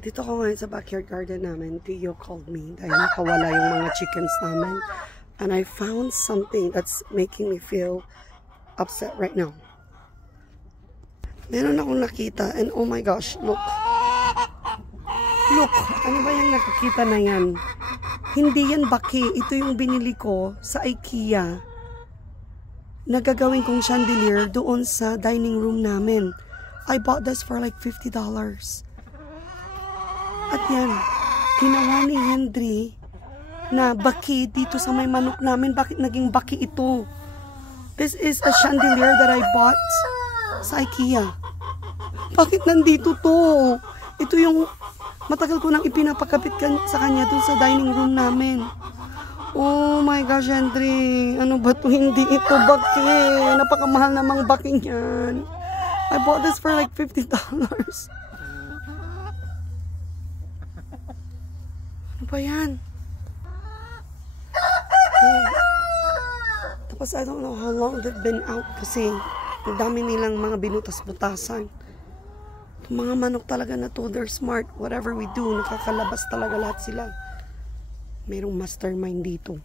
Dito ko ngayon sa backyard garden namin, Tio called me dahil nakawala yung mga chickens namin. And I found something that's making me feel upset right now. Meron akong nakita and oh my gosh, look. Look, ano ba yung nakikita na yan? Hindi yan baki. Ito yung binili ko sa IKEA. Nagagawin kong chandelier doon sa dining room namin. I bought this for like $50. At yan, ginawa ni Henry na baki dito sa may manok namin. Bakit naging baki ito? This is a chandelier that I bought sa IKEA. Bakit nandito to? Ito yung matagal ko nang ipinapakabit sa kanya dun sa dining room namin. Oh my gosh, Henry. Ano ba to? Hindi ito baki. Napakamahal namang baki niyan. I bought this for like $50. Ano ba yan? Tapos I don't know how long they've been out kasi ang dami nilang mga binutas-butasan. Itong mga manok talaga na to, they're smart. Whatever we do, nakakalabas talaga lahat sila. Merong mastermind dito.